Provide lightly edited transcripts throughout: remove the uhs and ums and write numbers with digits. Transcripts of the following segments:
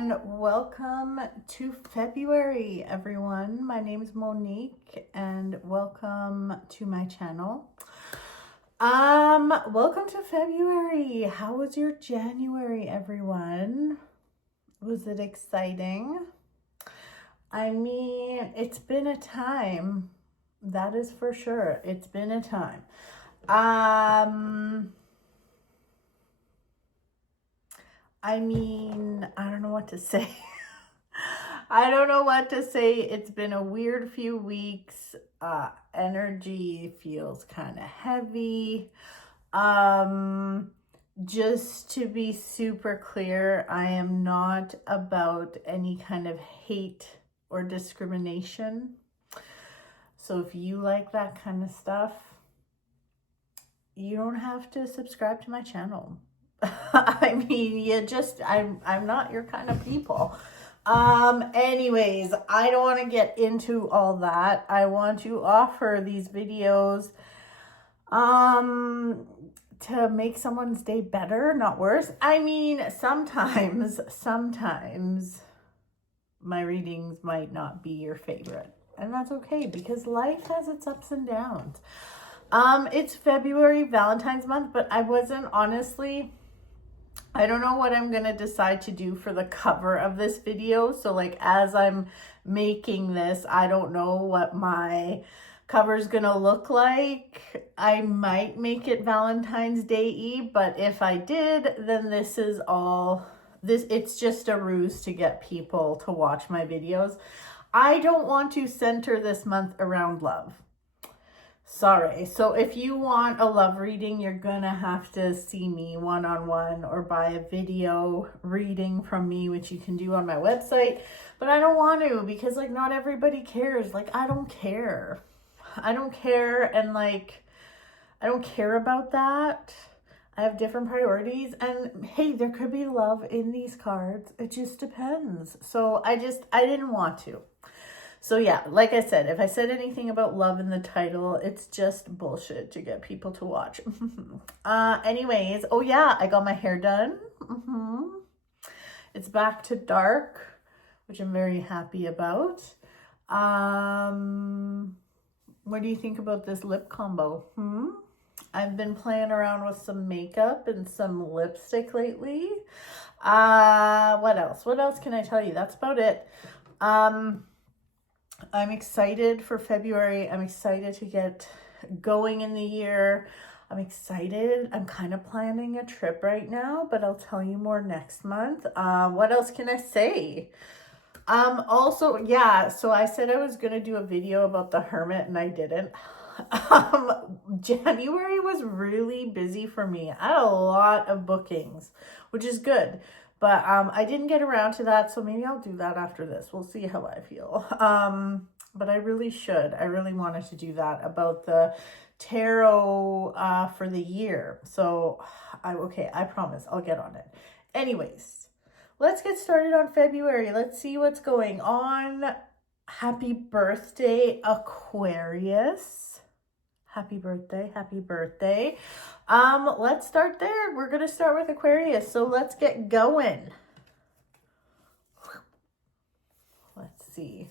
and welcome to February, everyone. My name is Monique and welcome to my channel. Welcome to February. How was your January, everyone? Was it exciting? I mean, it's been a time. That is for sure. It's been a time. I mean, I don't know what to say. I don't know what to say. It's been a weird few weeks. Energy feels kind of heavy. Just to be super clear, I am not about any kind of hate or discrimination. So if you like that kind of stuff, you don't have to subscribe to my channel. I mean, I'm not your kind of people. Anyways, I don't want to get into all that. I want to offer these videos, to make someone's day better, not worse. I mean, sometimes my readings might not be your favorite, and that's okay because life has its ups and downs. It's February, Valentine's month, but I wasn't honestly, I don't know what I'm going to decide to do for the cover of this video. So like as I'm making this, I don't know what my cover is going to look like. I might make it Valentine's Day-y, but if I did, then it's just a ruse to get people to watch my videos. I don't want to center this month around love. Sorry. So if you want a love reading, you're going to have to see me one-on-one or buy a video reading from me, which you can do on my website. But I don't want to because like not everybody cares. Like I don't care. I don't care, and like I don't care about that. I have different priorities, and hey, there could be love in these cards. It just depends. So I didn't want to. So yeah, like I said, if I said anything about love in the title, it's just bullshit to get people to watch. Anyways, oh yeah, I got my hair done. It's back to dark, which I'm very happy about. What do you think about this lip combo? I've been playing around with some makeup and some lipstick lately. What else? What else can I tell you? That's about it. I'm excited for February. I'm excited to get going in the year. I'm excited. I'm kind of planning a trip right now, but I'll tell you more next month. What else can I say? Also, yeah, so I said I was going to do a video about the Hermit and I didn't. January was really busy for me. I had a lot of bookings, which is good. But I didn't get around to that, so maybe I'll do that after this. We'll see how I feel. But I really should. I really wanted to do that about the tarot for the year. So, I promise I'll get on it. Anyways, let's get started on February. Let's see what's going on. Happy birthday, Aquarius. Happy birthday, happy birthday. Let's start there. We're going to start with Aquarius. So let's get going. Let's see.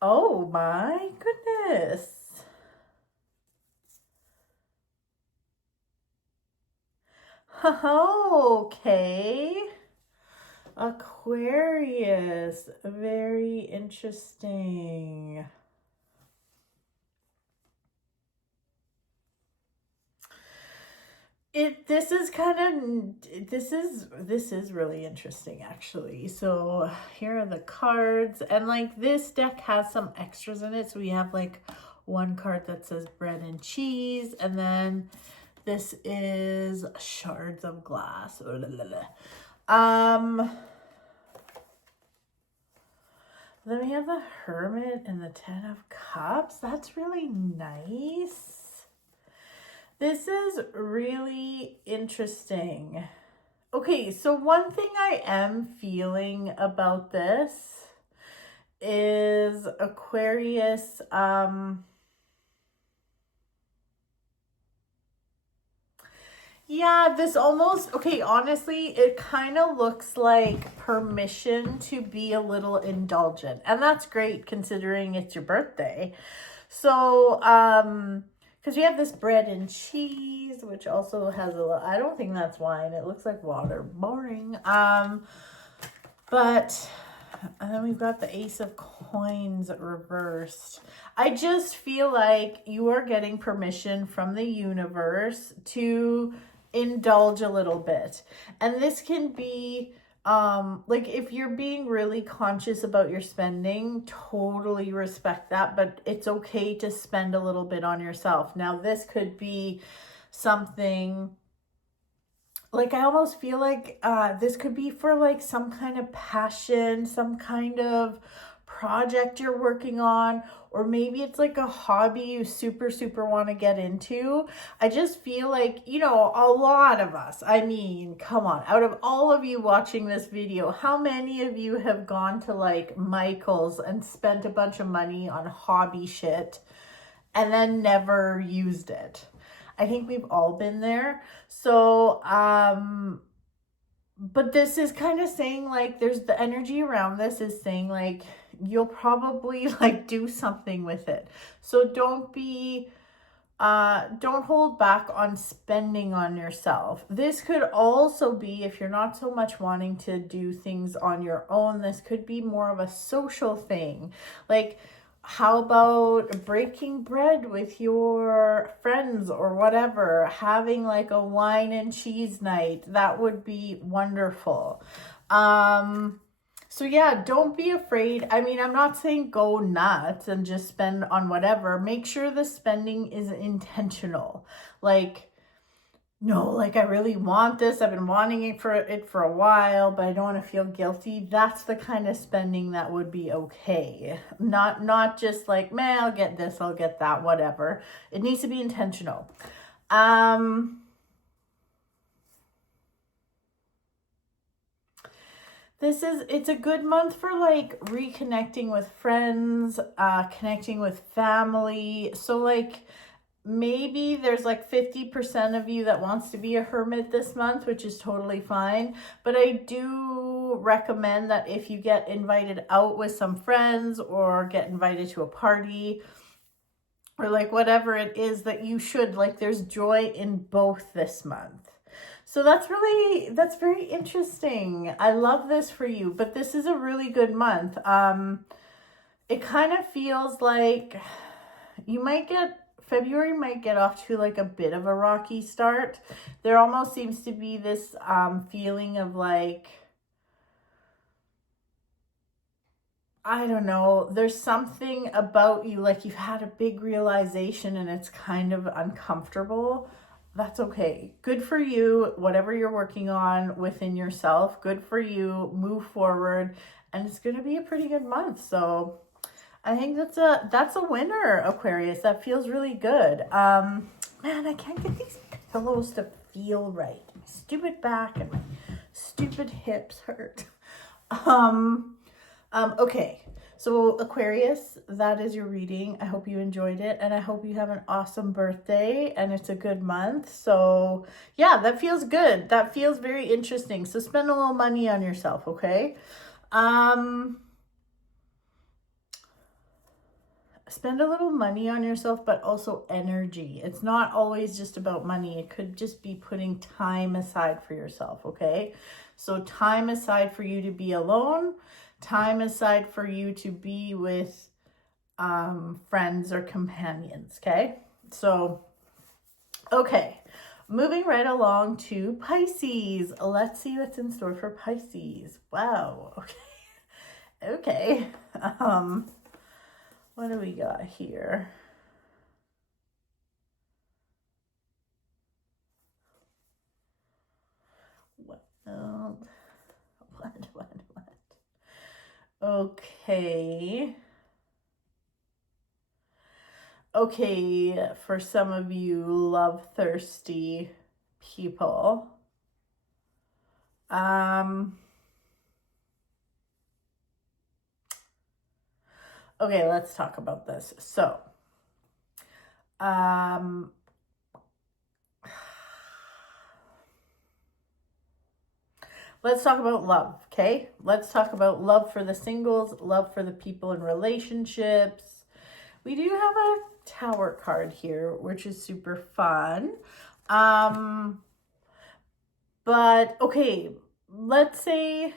Oh my goodness. Okay. Aquarius. Very interesting. This is really interesting actually. So here are the cards, and like this deck has some extras in it. So we have like one card that says bread and cheese, and then this is shards of glass. Then we have the Hermit and the Ten of Cups. That's really nice. This is really interesting. Okay, so one thing I am feeling about this is Aquarius, Yeah, this almost, okay, honestly, it kind of looks like permission to be a little indulgent. And that's great considering it's your birthday. So, because we have this bread and cheese, which also has I don't think that's wine. It looks like water. Boring. But, and then we've got the Ace of Coins reversed. I just feel like you are getting permission from the universe to indulge a little bit. And this can be like if you're being really conscious about your spending, totally respect that, but it's okay to spend a little bit on yourself. Now this could be something like, I almost feel like this could be for like some kind of passion, some kind of project you're working on, or maybe it's like a hobby you super want to get into. I just feel like, you know, a lot of us, I mean, come on, out of all of you watching this video, how many of you have gone to like Michael's and spent a bunch of money on hobby shit and then never used it? I think we've all been there. So, but this is kind of saying like, there's the energy around this is saying like, you'll probably like do something with it. So don't hold back on spending on yourself. This could also be, if you're not so much wanting to do things on your own, this could be more of a social thing. Like, how about breaking bread with your friends or whatever, having like a wine and cheese night? That would be wonderful. So yeah, don't be afraid. I mean, I'm not saying go nuts and just spend on whatever. Make sure the spending is intentional. Like, no, like I really want this. I've been wanting it for a while, but I don't want to feel guilty. That's the kind of spending that would be okay. Not just like, man, I'll get this, I'll get that, whatever. It needs to be intentional. It's a good month for like reconnecting with friends, connecting with family. So like, maybe there's like 50% of you that wants to be a hermit this month, which is totally fine. But I do recommend that if you get invited out with some friends or get invited to a party or like whatever it is, that you should, like, there's joy in both this month. So that's very interesting. I love this for you, but this is a really good month. It kind of feels like February might get off to like a bit of a rocky start. There almost seems to be this feeling of like, I don't know, there's something about you, like you've had a big realization and it's kind of uncomfortable. That's okay. Good for you. Whatever you're working on within yourself, good for you. Move forward, and it's going to be a pretty good month. So I think that's a winner, Aquarius. That feels really good. Man, I can't get these pillows to feel right. My stupid back and my stupid hips hurt. Okay. So Aquarius, that is your reading. I hope you enjoyed it, and I hope you have an awesome birthday and it's a good month. So yeah, that feels good. That feels very interesting. So spend a little money on yourself, okay? Spend a little money on yourself, but also energy. It's not always just about money. It could just be putting time aside for yourself, okay? So time aside for you to be alone, time aside for you to be with friends or companions, okay? So, okay, moving right along to Pisces. Let's see what's in store for Pisces. Wow, okay. Okay, what do we got here? What? Okay. Okay, for some of you love-thirsty people. Okay, let's talk about this. So, let's talk about love, okay? Let's talk about love for the singles, love for the people in relationships. We do have a Tower card here, which is super fun. But okay, let's say,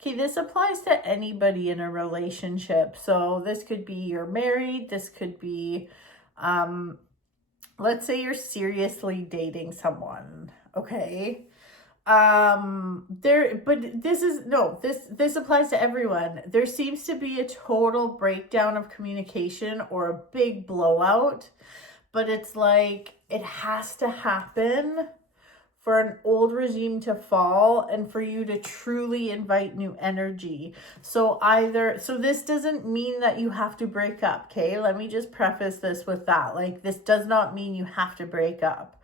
okay, this applies to anybody in a relationship. So this could be you're married, this could be, let's say you're seriously dating someone, okay? This applies to everyone. There seems to be a total breakdown of communication or a big blowout, but it's like it has to happen for an old regime to fall and for you to truly invite new energy. So this doesn't mean that you have to break up, okay? Let me just preface this with that. Like, this does not mean you have to break up.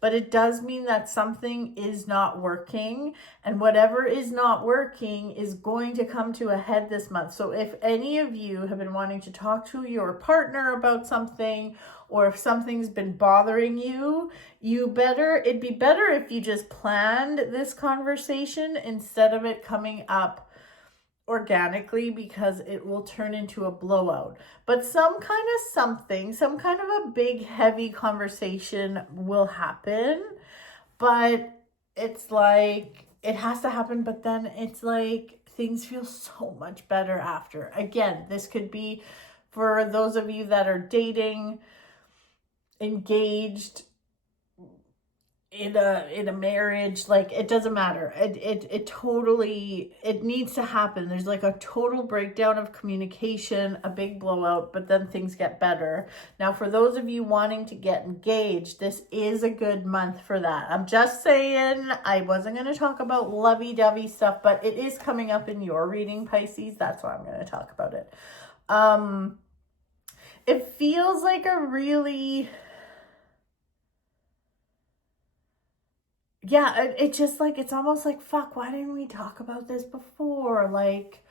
But it does mean that something is not working, and whatever is not working is going to come to a head this month. So if any of you have been wanting to talk to your partner about something, or if something's been bothering you, it'd be better if you just planned this conversation instead of it coming up organically, because it will turn into a blowout. But some kind of a big heavy conversation will happen, but it's like it has to happen, but then it's like things feel so much better after. Again, this could be for those of you that are dating, engaged, in a marriage, like, it doesn't matter. It totally, it needs to happen. There's like a total breakdown of communication, a big blowout, but then things get better. Now, for those of you wanting to get engaged, this is a good month for that. I'm just saying, I wasn't going to talk about lovey-dovey stuff, but it is coming up in your reading, Pisces. That's why I'm going to talk about it. It feels like a really... yeah, it just like, it's almost like, fuck, why didn't we talk about this before? Like,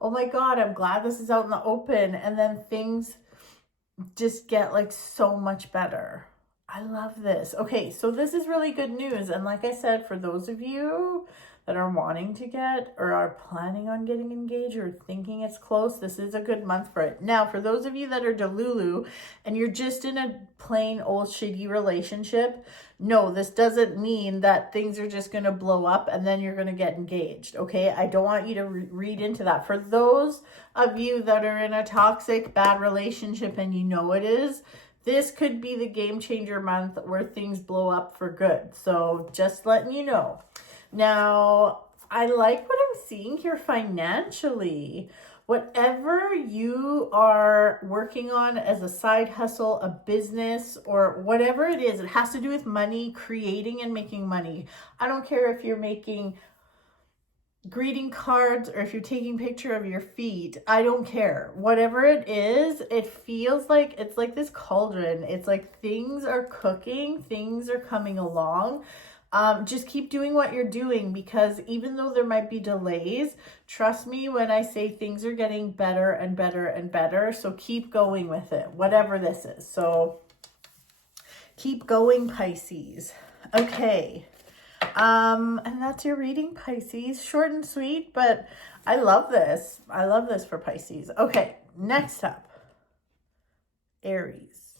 oh my God, I'm glad this is out in the open. And then things just get like so much better. I love this. Okay, so this is really good news. And like I said, for those of you that are wanting to get or are planning on getting engaged or thinking it's close, this is a good month for it. Now, for those of you that are delulu and you're just in a plain old shitty relationship, no, this doesn't mean that things are just going to blow up and then you're going to get engaged, okay? I don't want you to read into that. For those of you that are in a toxic, bad relationship and you know it is, this could be the game changer month where things blow up for good. So just letting you know. Now, I like what I'm seeing here financially. Whatever you are working on as a side hustle, a business, or whatever it is, it has to do with money, creating and making money. I don't care if you're making greeting cards or if you're taking a picture of your feet. I don't care. Whatever it is, it feels like it's like this cauldron. It's like things are cooking, things are coming along. Just keep doing what you're doing, because even though there might be delays, trust me when I say things are getting better and better and better. So keep going with it, whatever this is. So keep going, Pisces. Okay. And that's your reading, Pisces. Short and sweet, but I love this. I love this for Pisces. Okay, next up, Aries.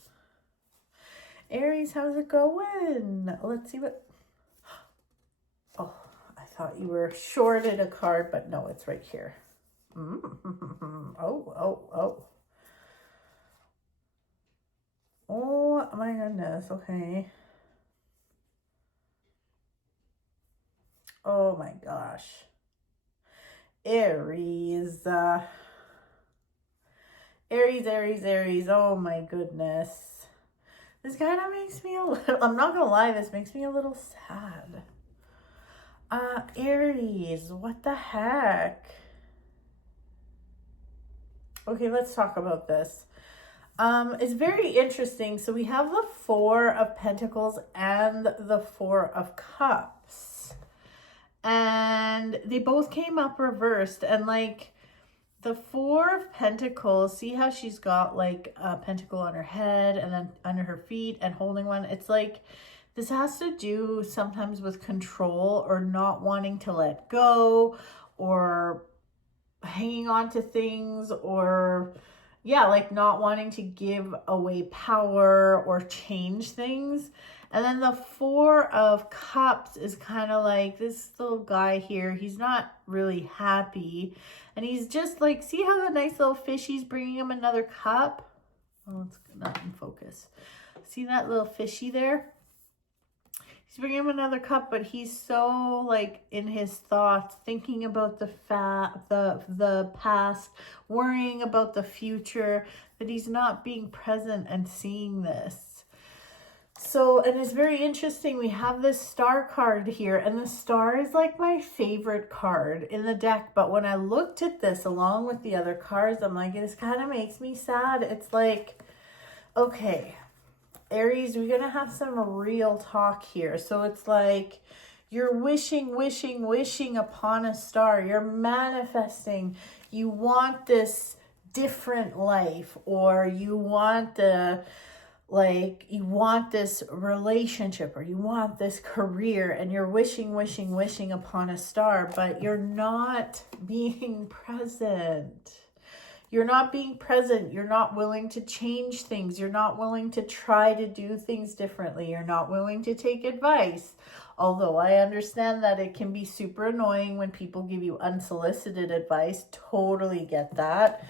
Aries, how's it going? Let's see what... oh, I thought you were shorted a card, but no, it's right here. Oh. Oh, my goodness. Okay. Oh, my gosh. Aries. Aries. Oh, my goodness. This kind of makes me a little... I'm not going to lie, this makes me a little sad. Aries, what the heck? Okay, let's talk about this. It's very interesting. So we have the Four of Pentacles and the Four of Cups. And they both came up reversed. And like the Four of Pentacles, see how she's got like a pentacle on her head and then under her feet and holding one? It's like This has to do sometimes with control or not wanting to let go or hanging on to things, or yeah, like not wanting to give away power or change things. And then the Four of Cups is kind of like this little guy here. He's not really happy. And he's just like, see how the nice little fishy's bringing him another cup? Oh, it's not in focus. See that little fishy there? He's bringing him another cup, but he's so like in his thoughts, thinking about the past, worrying about the future, that he's not being present and seeing this. So, and it's very interesting. We have this star card here, and the star is like my favorite card in the deck. But when I looked at this along with the other cards, I'm like, this kind of makes me sad. It's like, okay, Aries, we're going to have some real talk here. So it's like you're wishing upon a star. You're manifesting. You want this different life, or you want you want this relationship, or you want this career, and you're wishing upon a star, but you're not being present. You're not being present. You're not willing to change things. You're not willing to try to do things differently. You're not willing to take advice. Although I understand that it can be super annoying when people give you unsolicited advice. Totally get that.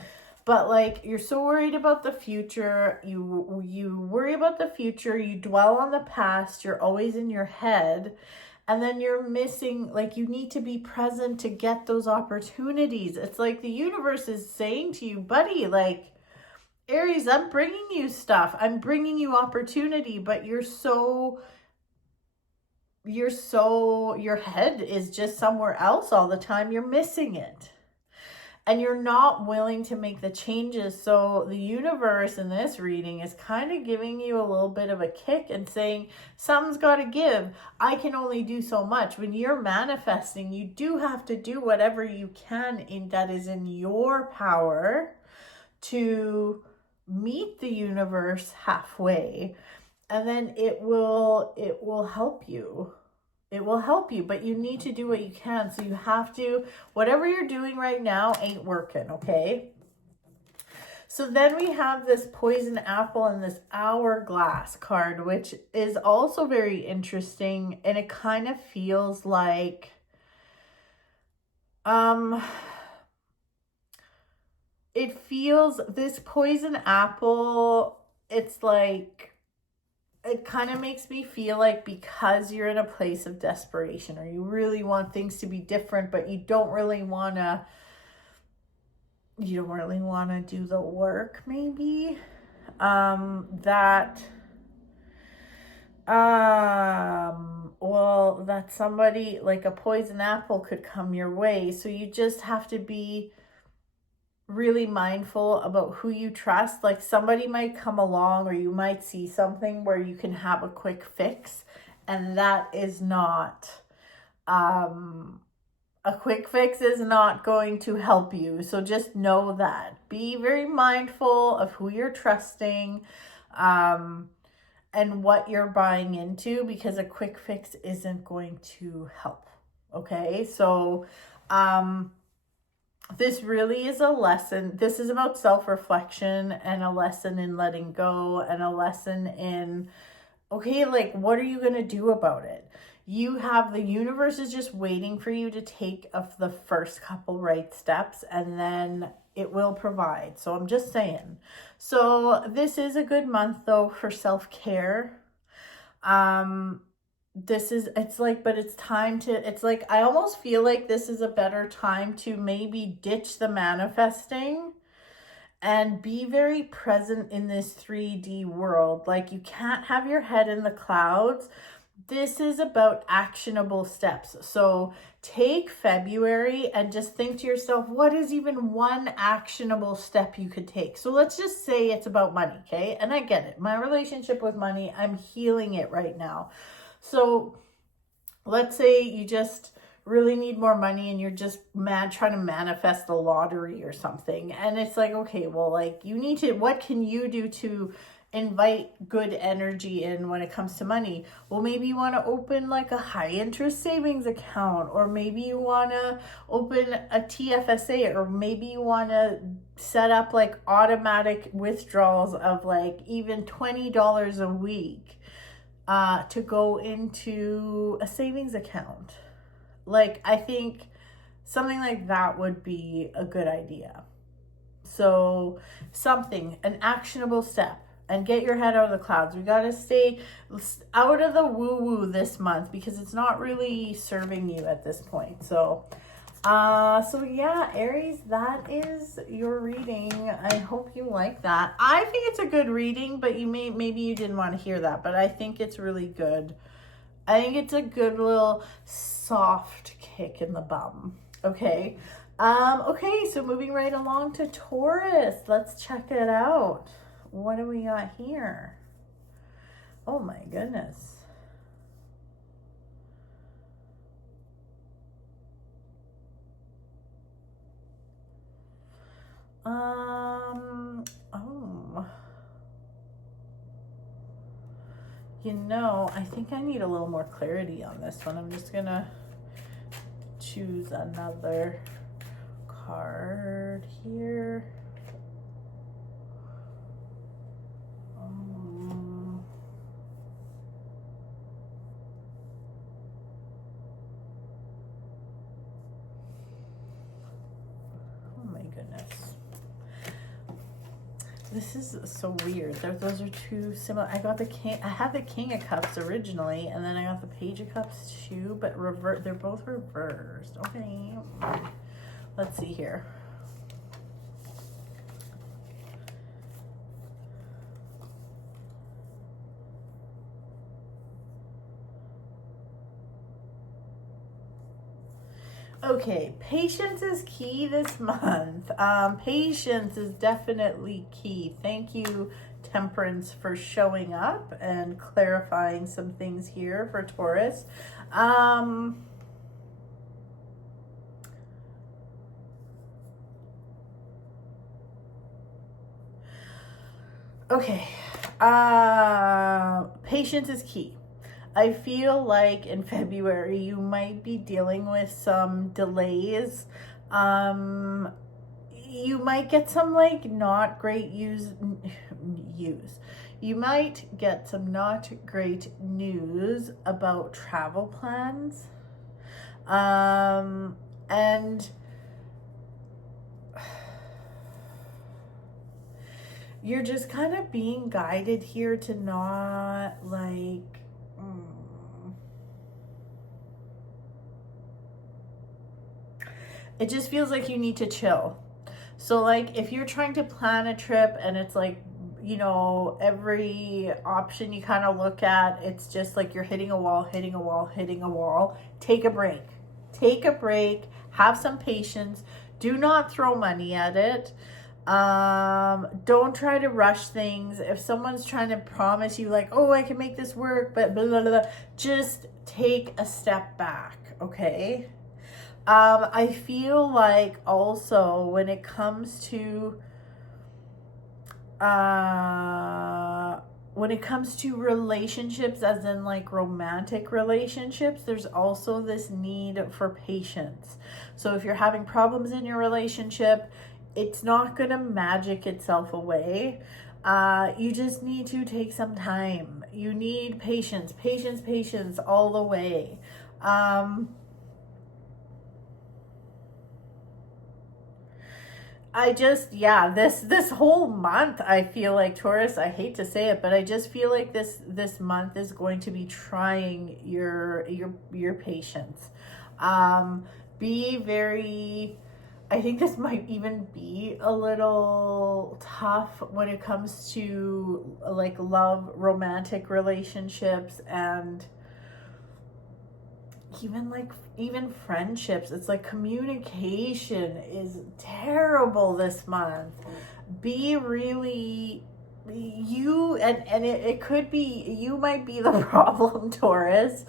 But like, you're so worried about the future. You worry about the future. You dwell on the past. You're always in your head. And then you're missing, like, you need to be present to get those opportunities. It's like the universe is saying to you, buddy, like, Aries, I'm bringing you stuff. I'm bringing you opportunity, but your head is just somewhere else all the time. You're missing it. And you're not willing to make the changes. So the universe in this reading is kind of giving you a little bit of a kick and saying, something's got to give. I can only do so much. When you're manifesting, you do have to do whatever you can that is in your power to meet the universe halfway. And then it will help you. It will help you, but you need to do what you can. So you have to, whatever you're doing right now ain't working, okay? So then we have this poison apple and this hourglass card, which is also very interesting. And it kind of feels like, this poison apple, it's like, it kind of makes me feel like because you're in a place of desperation, or you really want things to be different, but you don't really want to do the work, maybe, that somebody, like a poison apple, could come your way. So you just have to be really mindful about who you trust. Like, somebody might come along, or you might see something where you can have a quick fix, and that is not a quick fix is not going to help you. So just know that. Be very mindful of who you're trusting and what you're buying into, because a quick fix isn't going to help. Okay, so this really is a lesson. This is about self-reflection, and a lesson in letting go, and a lesson in, okay, like, what are you going to do about it? The universe is just waiting for you to take the first couple right steps, and then it will provide. So I'm just saying. So this is a good month though for self-care. I almost feel like this is a better time to maybe ditch the manifesting and be very present in this 3D world. Like, you can't have your head in the clouds. This is about actionable steps. So take February and just think to yourself, what is even one actionable step you could take? So let's just say it's about money, okay? And I get it. My relationship with money, I'm healing it right now. So let's say you just really need more money, and you're just trying to manifest the lottery or something. And it's like, okay, well, like, what can you do to invite good energy in when it comes to money. Well, maybe you want to open like a high interest savings account, or maybe you want to open a TFSA, or maybe you want to set up like automatic withdrawals of like even $20 a week to go into a savings account. Like, I think something like that would be a good idea. So something, an actionable step, and get your head out of the clouds. We got to stay out of the woo-woo this month because it's not really serving you at this point. So yeah, Aries, that is your reading. I hope you like that. I think it's a good reading, but maybe you didn't want to hear that, but I think it's really good. I think it's a good little soft kick in the bum. Okay. Okay, so moving right along to Taurus. Let's check it out. What do we got here? Oh my goodness. You know, I think I need a little more clarity on this one. I'm just gonna choose another card here. Oh my goodness. This is so weird. Those are two similar. I got the king. I had the King of Cups originally, and then I got the Page of Cups too, but they're both reversed. Okay. Let's see here. Okay, patience is key this month. Patience is definitely key. Thank you, Temperance, for showing up and clarifying some things here for Taurus. Okay, patience is key. I feel like in February you might be dealing with some delays. You might get some like not great use. You might get some not great news about travel plans. And you're just kind of being guided here to not like it just feels like you need to chill. So like if you're trying to plan a trip and it's like, you know, every option you kind of look at, it's just like you're hitting a wall, hitting a wall, hitting a wall. Take a break. Take a break. Have some patience. Do not throw money at it. Don't try to rush things. If someone's trying to promise you like, oh, I can make this work, but blah, blah, blah, just take a step back, okay? I feel like also when it comes to relationships, as in like romantic relationships, there's also this need for patience. So if you're having problems in your relationship, it's not going to magic itself away. You just need to take some time. You need patience, patience, patience all the way. This whole month, I feel like, Taurus, I hate to say it, but I just feel like this month is going to be trying your patience. Be very, I think this might even be a little tough when it comes to like love, romantic relationships, and even friendships. It's like communication is terrible this month. Be really you, and it could be you might be the problem, Taurus.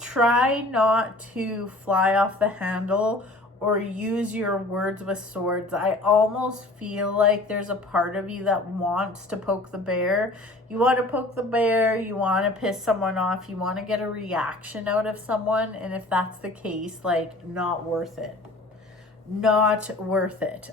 Try not to fly off the handle or use your words with swords. I almost feel like there's a part of you that wants to poke the bear. You want to poke the bear, you want to piss someone off, you want to get a reaction out of someone, and if that's the case, like, not worth it. Not worth it.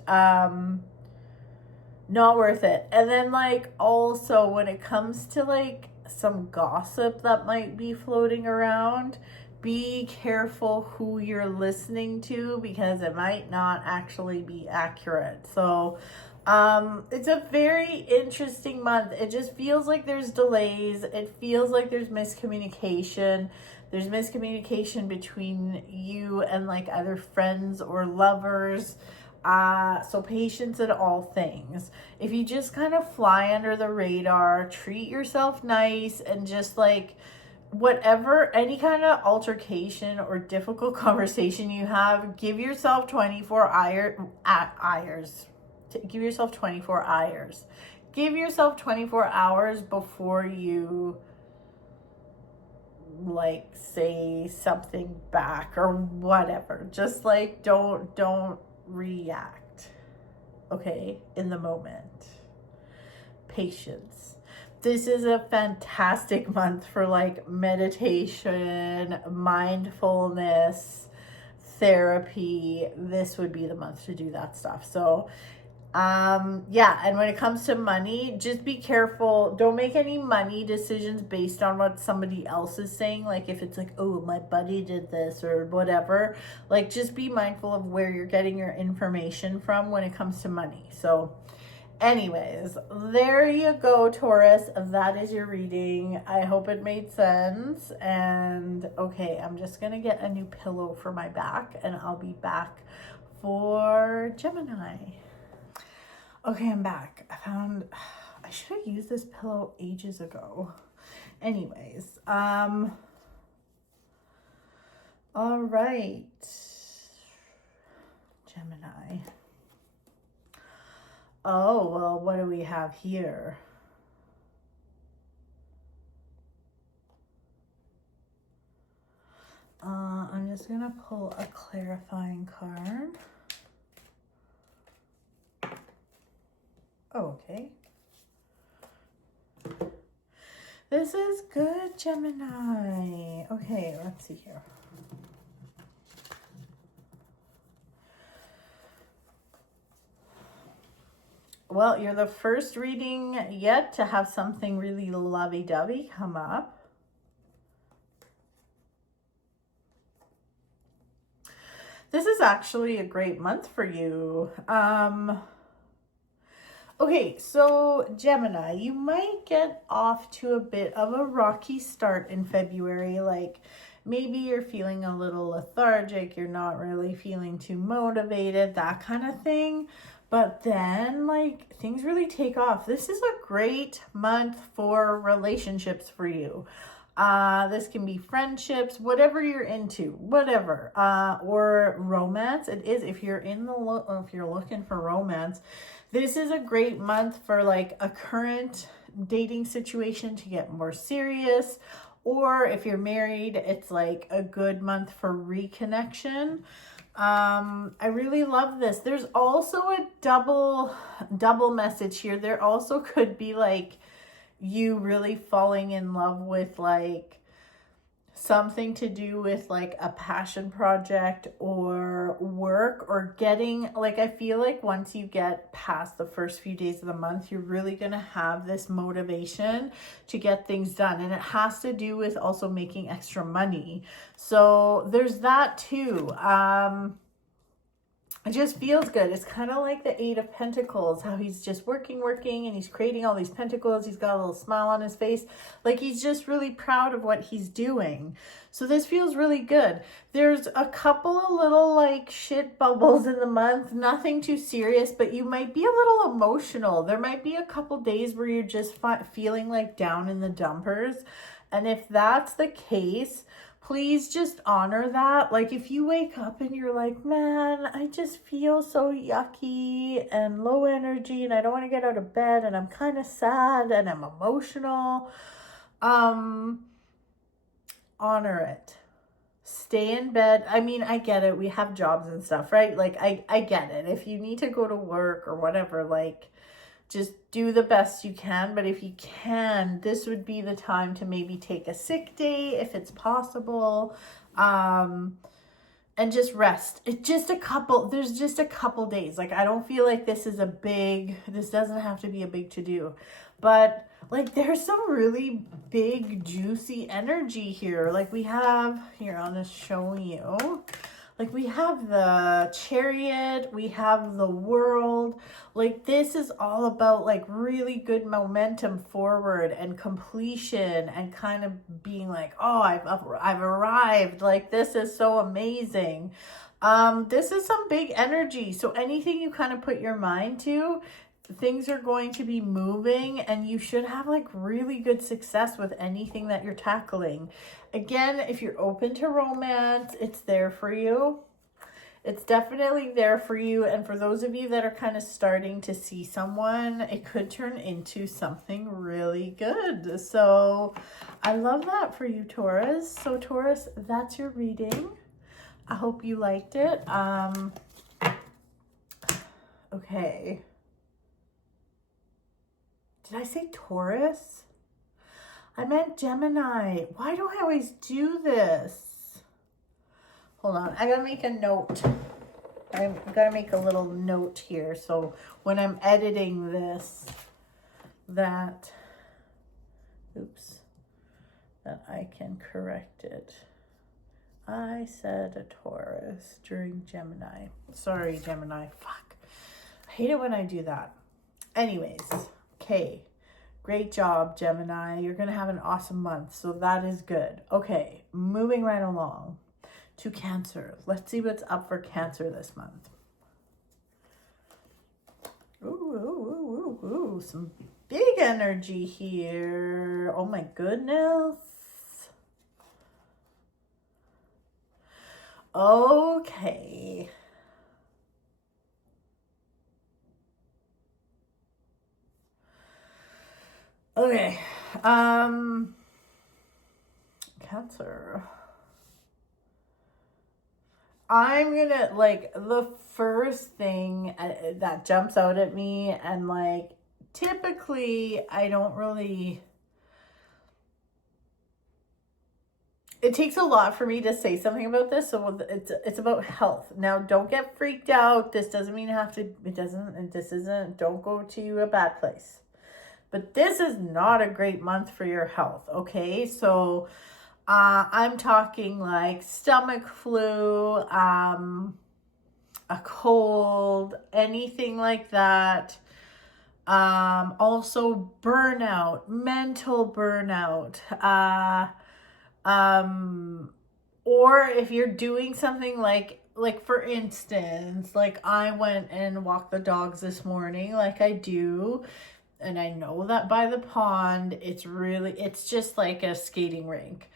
Not worth it. And then, like, also when it comes to like some gossip that might be floating around, be careful who you're listening to, because it might not actually be accurate. So it's a very interesting month. It just feels like there's delays. It feels like there's miscommunication. There's miscommunication between you and like other friends or lovers. So patience in all things. If you just kind of fly under the radar, treat yourself nice, and just like whatever, any kind of altercation or difficult conversation you have, give yourself 24 hours. Give yourself 24 hours. Give yourself 24 hours before you like say something back or whatever. Just like don't react, okay, in the moment. Patience. This is a fantastic month for like meditation, mindfulness, therapy. This would be the month to do that stuff. So yeah, and when it comes to money, just be careful. Don't make any money decisions based on what somebody else is saying. Like if it's like, oh, my buddy did this or whatever, like just be mindful of where you're getting your information from when it comes to money. So anyways, there you go, Taurus. That is your reading. I hope it made sense. And okay, I'm just gonna get a new pillow for my back and I'll be back for Gemini. Okay, I'm back. I should have used this pillow ages ago. Anyways, all right, Gemini. Oh, well, what do we have here? I'm just gonna pull a clarifying card. Okay. This is good, Gemini. Okay, let's see here. Well, you're the first reading yet to have something really lovey-dovey come up. This is actually a great month for you. Okay, so Gemini, you might get off to a bit of a rocky start in February. Like maybe you're feeling a little lethargic, you're not really feeling too motivated, that kind of thing. But then like things really take off. This is a great month for relationships for you. This can be friendships, whatever you're into, whatever, or romance. It is, if you're if you're looking for romance, this is a great month for like a current dating situation to get more serious. Or if you're married, it's like a good month for reconnection. I really love this. There's also a double message here. There also could be like you really falling in love with like something to do with like a passion project or work, or getting like, I feel like once you get past the first few days of the month, you're really going to have this motivation to get things done. And it has to do with also making extra money. So there's that too. It just feels good. It's kind of like the Eight of Pentacles, how he's just working, and he's creating all these pentacles. He's got a little smile on his face. Like he's just really proud of what he's doing. So this feels really good. There's a couple of little like shit bubbles in the month, nothing too serious, but you might be a little emotional. There might be a couple days where you're just feeling like down in the dumpers. And if that's the case, please just honor that. Like if you wake up and you're like, man, I just feel so yucky and low energy and I don't want to get out of bed and I'm kind of sad and I'm emotional, honor it. Stay in bed. I mean, I get it. We have jobs and stuff, right? Like, I get it. If you need to go to work or whatever, like, just do the best you can. But if you can, this would be the time to maybe take a sick day if it's possible. And just rest. There's just a couple days. Like, I don't feel like this doesn't have to be a big to-do. But, like, there's some really big, juicy energy here. Like, we have, here, I'll just show you. Like, we have the Chariot, we have the World. Like, this is all about, like, really good momentum forward and completion and kind of being like, oh, I've arrived. Like, this is so amazing. This is some big energy. So anything you kind of put your mind to, things are going to be moving, and you should have like really good success with anything that you're tackling. Again, if you're open to romance, it's there for you. It's definitely there for you. And for those of you that are kind of starting to see someone, it could turn into something really good. So I love that for you, Taurus. So Taurus, that's your reading. I hope you liked it. Okay. Did I say Taurus? I meant Gemini. Why do I always do this? Hold on. I gotta make a note. I'm gonna make a little note here. So when I'm editing this, that I can correct it. I said a Taurus during Gemini. Sorry, Gemini. Fuck. I hate it when I do that. Anyways. Okay, great job, Gemini. You're going to have an awesome month, so that is good. Okay, moving right along to Cancer. Let's see what's up for Cancer this month. Ooh, some big energy here. Oh my goodness. Okay. Okay, Cancer. I'm gonna, like, the first thing that jumps out at me, and like, typically I don't really, it takes a lot for me to say something about this, so it's about health. Now, don't get freaked out. This doesn't mean you have to, don't go to a bad place. But this is not a great month for your health, okay? So I'm talking like stomach flu, a cold, anything like that. Also burnout, mental burnout. Or if you're doing something like for instance, like I went and walked the dogs this morning, like I do. And I know that by the pond, it's just like a skating rink.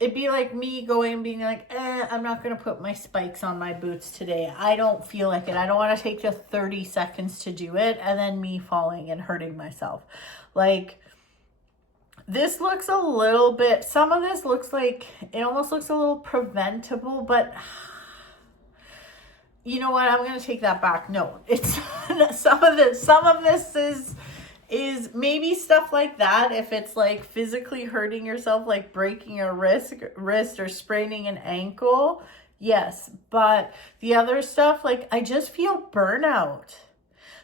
It'd be like me going and being like, I'm not going to put my spikes on my boots today. I don't feel like it. I don't want to take just 30 seconds to do it. And then me falling and hurting myself. Like, this looks a little bit, some of this looks like, it almost looks a little preventable, but you know what? I'm going to take that back. No, it's some of this is maybe stuff like that. If it's like physically hurting yourself, like breaking a wrist or spraining an ankle, yes. But the other stuff, like I just feel burnout.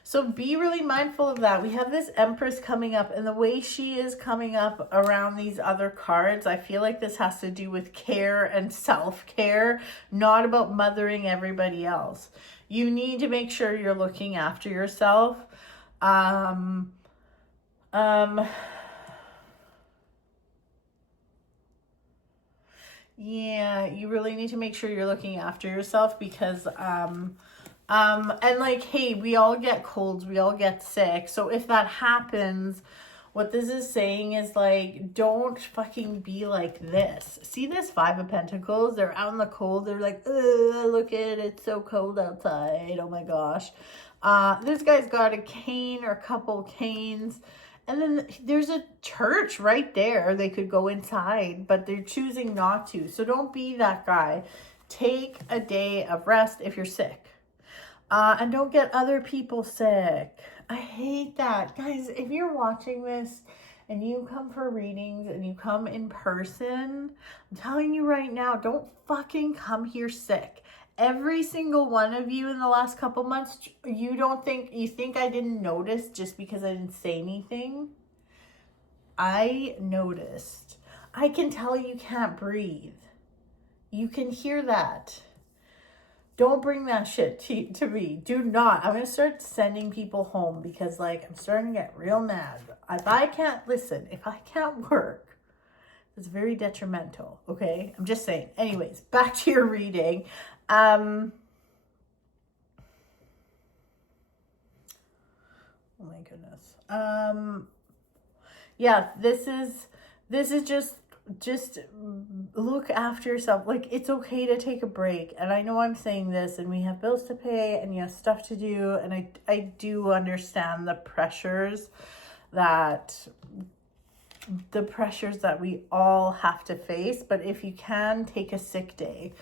So be really mindful of that. We have this Empress coming up, and the way she is coming up around these other cards, I feel like this has to do with care and self-care, not about mothering everybody else. You need to make sure you're looking after yourself. Yeah, you really need to make sure you're looking after yourself because, and like, hey, we all get colds, we all get sick. So if that happens, what this is saying is like, don't fucking be like this. See this Five of Pentacles? They're out in the cold. They're like, look at it. It's so cold outside. Oh my gosh. This guy's got a cane or a couple canes. And then there's a church right there. They could go inside, but they're choosing not to. So don't be that guy. Take a day of rest if you're sick. And don't get other people sick. I hate that. Guys, if you're watching this and you come for readings and you come in person, I'm telling you right now, don't fucking come here sick. Every single one of you in the last couple months, you think I didn't notice just because I didn't say anything? I noticed. I can tell you can't breathe. You can hear that. Don't bring that shit to me. Do not. I'm going to start sending people home because, like, I'm starting to get real mad. If I can't work, it's very detrimental, okay? I'm just saying. Anyways, back to your reading. Oh my goodness. Yeah, this is just look after yourself. Like, it's okay to take a break. And I know I'm saying this and we have bills to pay and you have stuff to do. And I do understand the pressures that we all have to face. But if you can, take a sick day.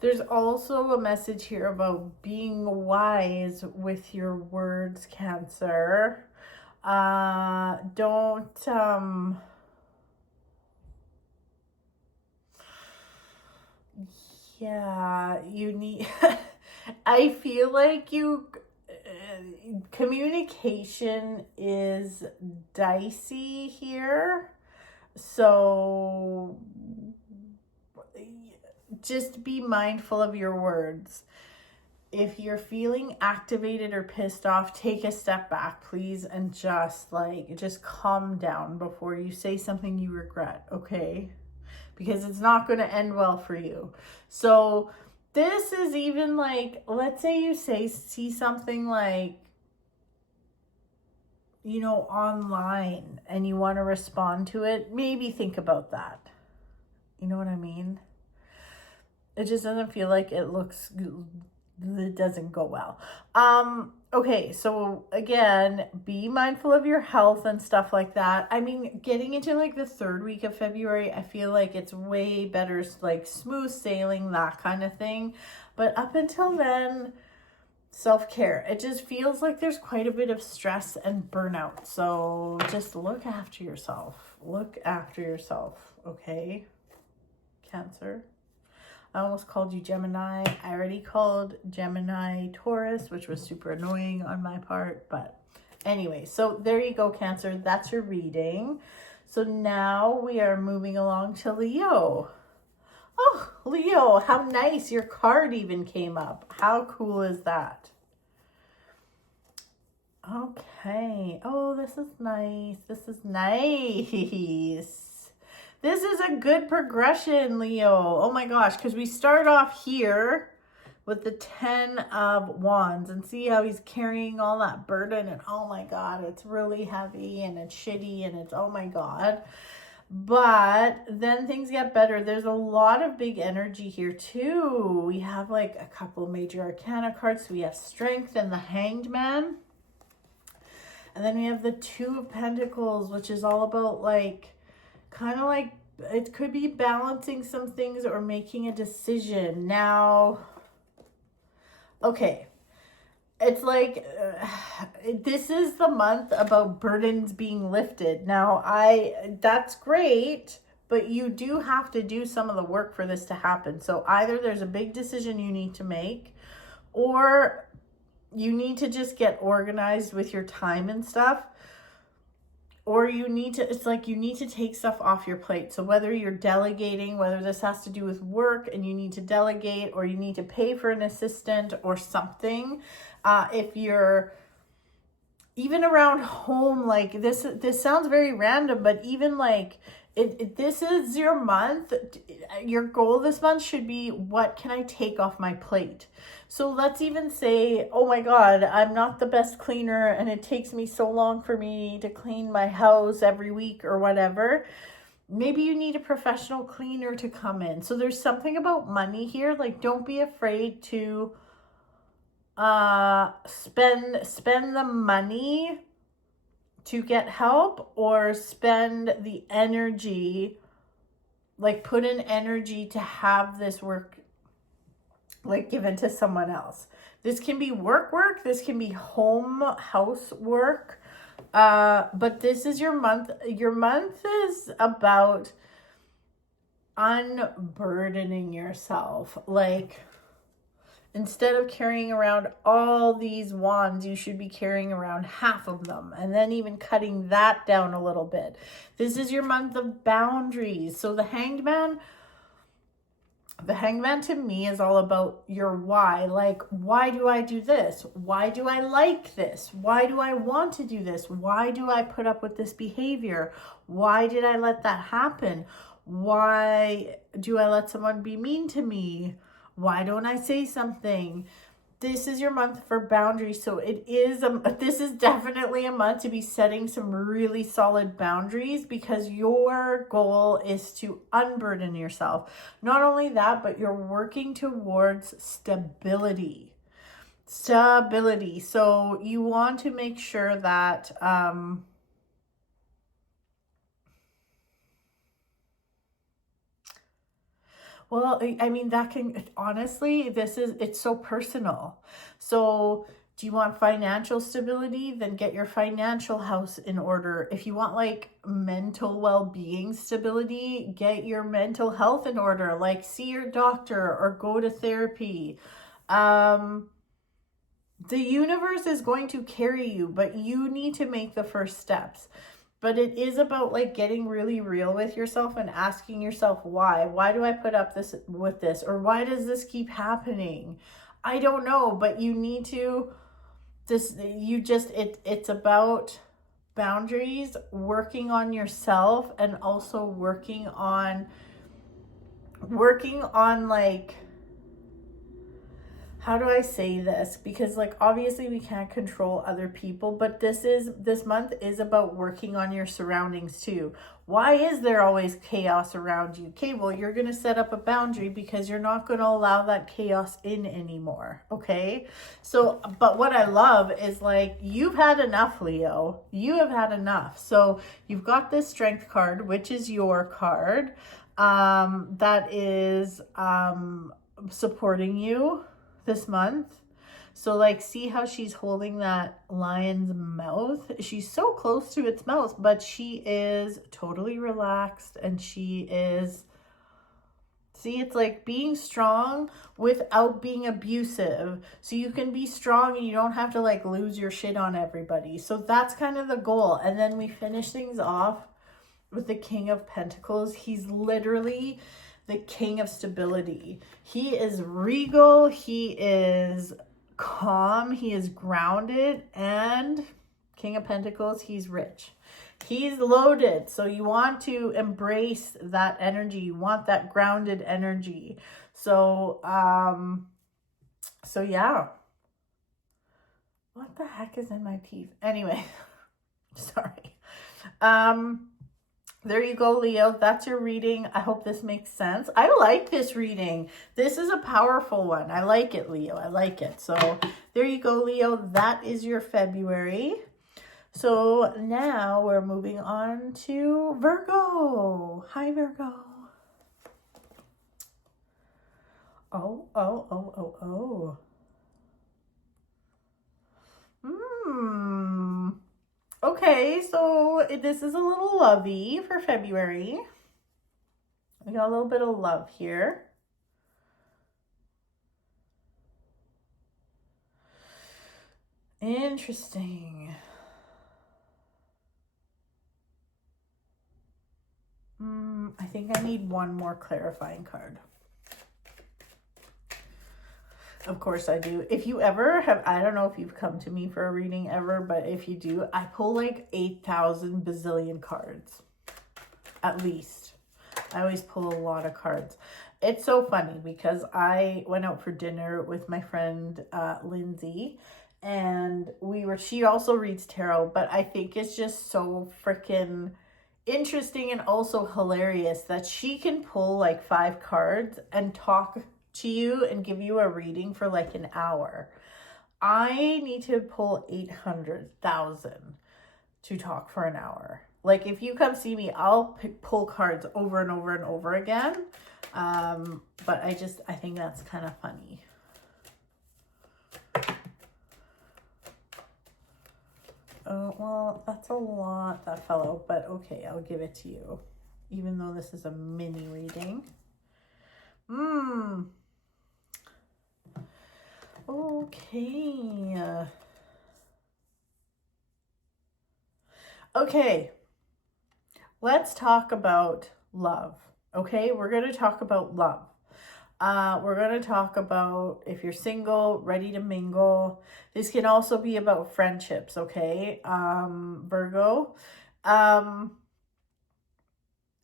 There's also a message here about being wise with your words, Cancer. You need, I feel like communication is dicey here. So just be mindful of your words. If you're feeling activated or pissed off, take a step back, please, and just calm down before you say something you regret, okay? Because it's not going to end well for you. So this is even like, let's say you see something like, online and you want to respond to it, maybe think about that. You know what I mean? It just doesn't feel like it doesn't go well. Okay, so again, be mindful of your health and stuff like that. I mean, getting into like the third week of February, I feel like it's way better, like smooth sailing, that kind of thing. But up until then, self-care. It just feels like there's quite a bit of stress and burnout. So just look after yourself. Look after yourself, okay? Cancer. I almost called you Gemini. I already called Gemini Taurus, which was super annoying on my part. But anyway, so there you go, Cancer. That's your reading. So now we are moving along to Leo. Oh, Leo, how nice. Your card even came up. How cool is that? Okay. Oh, this is nice. This is nice. This is a good progression, Leo. Oh my gosh, because we start off here with the 10 of Wands and see how he's carrying all that burden and oh my God, it's really heavy and it's shitty and it's oh my God. But then things get better. There's a lot of big energy here too. We have like a couple of major arcana cards. We have Strength and the Hanged Man. And then we have the Two of Pentacles, which is all about like, kind of like, it could be balancing some things or making a decision. Now, okay, it's like, this is the month about burdens being lifted. Now, that's great, but you do have to do some of the work for this to happen. So either there's a big decision you need to make, or you need to just get organized with your time and stuff. Or you need to take stuff off your plate. So whether you're delegating, whether this has to do with work and you need to delegate, or you need to pay for an assistant or something. If you're even around home, like this sounds very random, but even like this is your month. Your goal this month should be, what can I take off my plate? So let's even say, oh my God, I'm not the best cleaner and it takes me so long for me to clean my house every week or whatever. maybe you need a professional cleaner to come in. So there's something about money here. Like, don't be afraid to spend the money to get help, or spend the energy, like put in energy to have this work like given to someone else. This can be work, this can be house work, but this is your month. Your month is about unburdening yourself. Like, instead of carrying around all these wands, you should be carrying around half of them, and then even cutting that down a little bit. This is your month of boundaries. So the Hanged Man to me is all about your why. Like, why do I do this? Why do I like this? Why do I want to do this? Why do I put up with this behavior? Why did I let that happen? Why do I let someone be mean to me? Why don't I say something? This is your month for boundaries. So this is definitely a month to be setting some really solid boundaries, because your goal is to unburden yourself. Not only that, but you're working towards stability. So you want to make sure that, well, I mean, that can, honestly, it's so personal. So do you want financial stability? Then get your financial house in order. If you want like mental well-being stability, get your mental health in order. Like, see your doctor or go to therapy. The universe is going to carry you, but you need to make the first steps. But it is about like getting really real with yourself and asking yourself why. Why do I put up with this? Or why does this keep happening? I don't know, but you need to it's about boundaries, working on yourself, and also working on like, how do I say this? Because like, obviously we can't control other people, but this month is about working on your surroundings too. Why is there always chaos around you? Okay, well, you're going to set up a boundary because you're not going to allow that chaos in anymore. Okay. So, but what I love is like, you've had enough, Leo. You have had enough. So you've got this Strength card, which is your card, that is, supporting you this month. So like, see how she's holding that lion's mouth? She's so close to its mouth, but she is totally relaxed, and she is, see, it's like being strong without being abusive. So you can be strong and you don't have to like lose your shit on everybody. So that's kind of the goal. And then we finish things off with the King of Pentacles. He's literally the king of stability. He is regal, he is calm, he is grounded, and King of Pentacles, he's rich. He's loaded. So you want to embrace that energy. You want that grounded energy. So, so yeah. What the heck is in my teeth? Anyway, sorry. There you go, Leo. That's your reading. I hope this makes sense. I like this reading. This is a powerful one. I like it, Leo. I like it. So there you go, Leo. That is your February. So now we're moving on to Virgo. Hi, Virgo. Oh. Okay, so this is a little lovey for February. We got a little bit of love here. Interesting. I think I need one more clarifying card. Of course I do. If you ever have, I don't know if you've come to me for a reading ever, but if you do, I pull like 8,000 bazillion cards. At least. I always pull a lot of cards. It's so funny because I went out for dinner with my friend Lindsay, and she also reads tarot, but I think it's just so freaking interesting and also hilarious that she can pull like 5 cards and talk to you and give you a reading for like an hour. I need to pull 800,000 to talk for an hour. Like if you come see me, I'll pull cards over and over and over again. But I think that's kind of funny. Oh, well, that's a lot, that fellow, but okay, I'll give it to you. Even though this is a mini reading. Okay. Okay. Let's talk about love. Okay, we're going to talk about love. We're going to talk about if you're single, ready to mingle. This can also be about friendships, okay? Virgo.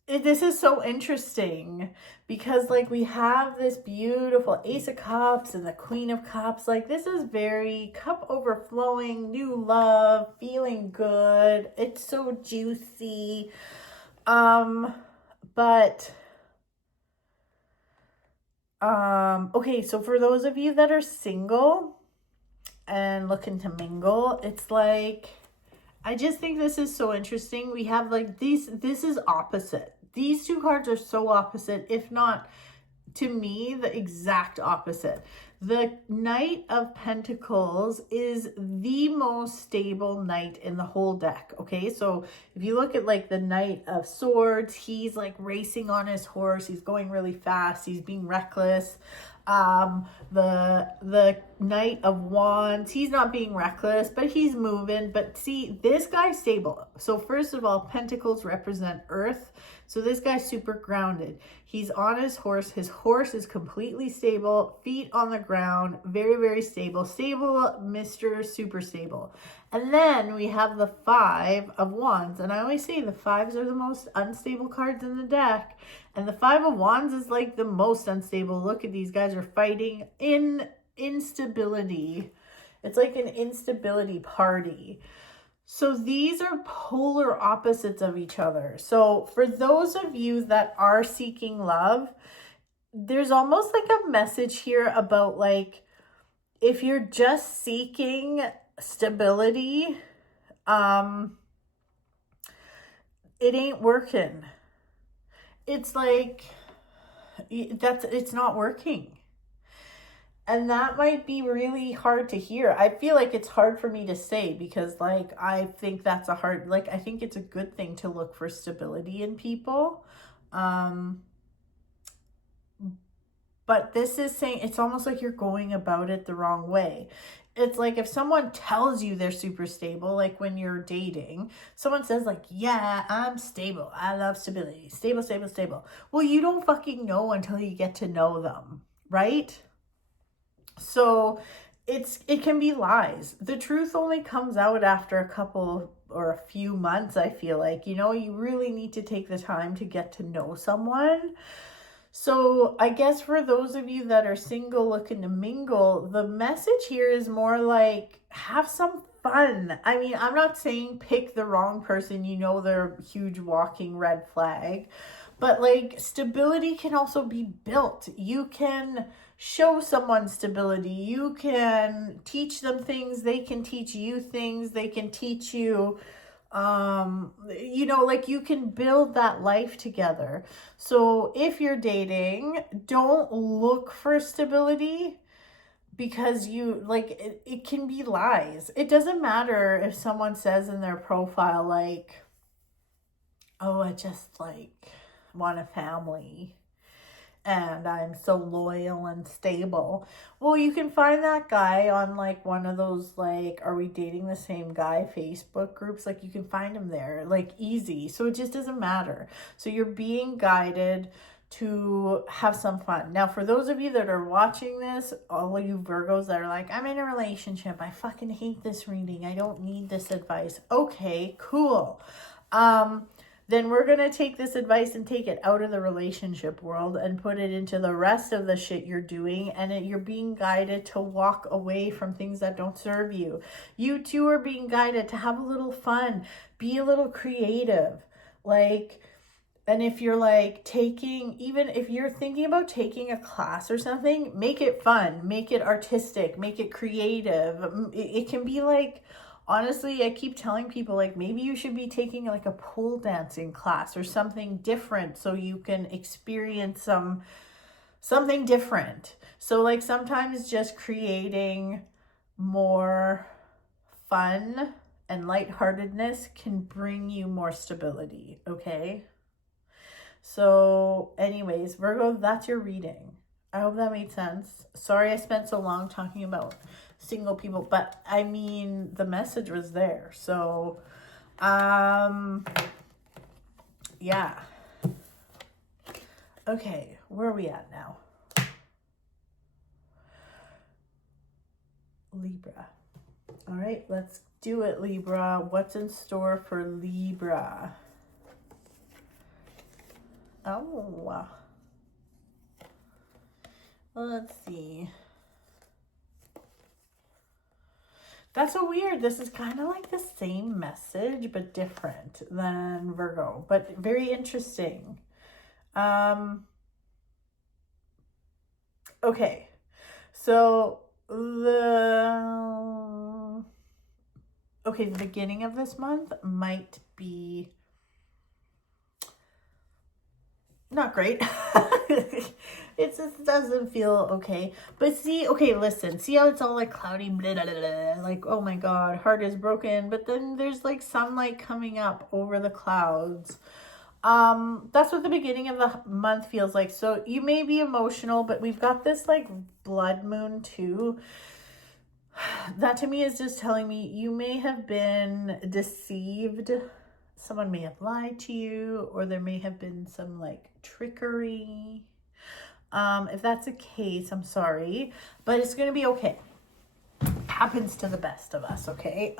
This is so interesting because like we have this beautiful Ace of Cups and the Queen of Cups. Like this is very cup overflowing, new love, feeling good. It's so juicy. Okay, so for those of you that are single and looking to mingle, it's like, I just think this is so interesting. We have like this is opposite. These 2 cards are so opposite, if not, to me, the exact opposite. The Knight of Pentacles is the most stable knight in the whole deck, okay? So if you look at like the Knight of Swords, he's like racing on his horse. He's going really fast. He's being reckless. The Knight of Wands, he's not being reckless, but he's moving. But see, this guy's stable. So first of all, Pentacles represent Earth. So this guy's super grounded. He's on his horse. His horse is completely stable, feet on the ground, very, very stable. Stable, Mr. Super stable. And then we have the 5 of Wands. And I always say the 5s are the most unstable cards in the deck. And the 5 of Wands is like the most unstable. Look at these guys are fighting in instability. It's like an instability party. So these are polar opposites of each other. So for those of you that are seeking love, there's almost like a message here about like, if you're just seeking stability, it ain't working. It's like, it's not working. And that might be really hard to hear. I feel like it's hard for me to say because like, I think that's a hard, like, I think it's a good thing to look for stability in people. But this is saying, it's almost like you're going about it the wrong way. It's like if someone tells you they're super stable, like when you're dating, someone says like, yeah, I'm stable. I love stability. Stable, stable, stable. Well, you don't fucking know until you get to know them, right? So it can be lies. The truth only comes out after a couple or a few months, I feel like. You know, you really need to take the time to get to know someone. So I guess for those of you that are single looking to mingle, the message here is more like, have some fun. I mean, I'm not saying pick the wrong person. You know, they're a huge walking red flag. But like, stability can also be built. You can show someone stability. You can teach them things. They can teach you things. They can teach you, you know, like you can build that life together. So if you're dating, don't look for stability because you like, it can be lies. It doesn't matter if someone says in their profile, like, oh, I just like want a family and I'm so loyal and stable. Well, you can find that guy on like one of those like, are we dating the same guy Facebook groups? Like you can find him there like easy. So it just doesn't matter. So you're being guided to have some fun. Now, for those of you that are watching this, all of you Virgos that are like, I'm in a relationship. I fucking hate this reading. I don't need this advice. Okay, cool. Then we're going to take this advice and take it out of the relationship world and put it into the rest of the shit you're doing. And you're being guided to walk away from things that don't serve you. You too are being guided to have a little fun, be a little creative. Like, and if you're like taking, even if you're thinking about taking a class or something, make it fun, make it artistic, make it creative. It can be like, honestly, I keep telling people, like, maybe you should be taking like a pole dancing class or something different so you can experience something different. So like sometimes just creating more fun and lightheartedness can bring you more stability, okay? So anyways, Virgo, that's your reading. I hope that made sense. Sorry I spent so long talking about single people, but I mean, the message was there. So, yeah. Okay, where are we at now? Libra. All right, let's do it, Libra. What's in store for Libra? Oh, let's see. That's so weird. This is kind of like the same message, but different than Virgo, but very interesting. Okay, so the beginning of this month might be not great. It just doesn't feel okay. But see, okay, listen, see how it's all like cloudy, blah, blah, blah, blah, like, oh my God, heart is broken. But then there's like sunlight coming up over the clouds. That's what the beginning of the month feels like. So you may be emotional, but we've got this like blood moon too. That to me is just telling me you may have been deceived. Someone may have lied to you, or there may have been some like trickery. If that's the case, I'm sorry, but it's going to be okay. Happens to the best of us. Okay.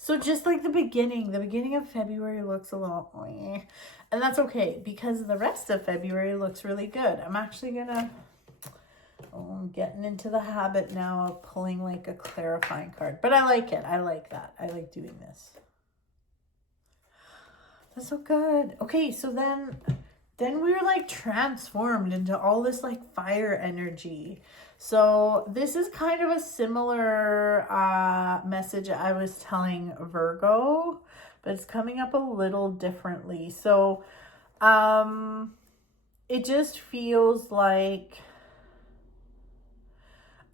So just like the beginning of February looks a little, and that's okay because the rest of February looks really good. I'm actually gonna, I'm getting into the habit now of pulling like a clarifying card, but I like it. I like that. I like doing this. That's so good. Okay, so then we were like transformed into all this like fire energy. So this is kind of a similar message I was telling Virgo, but it's coming up a little differently. So it just feels like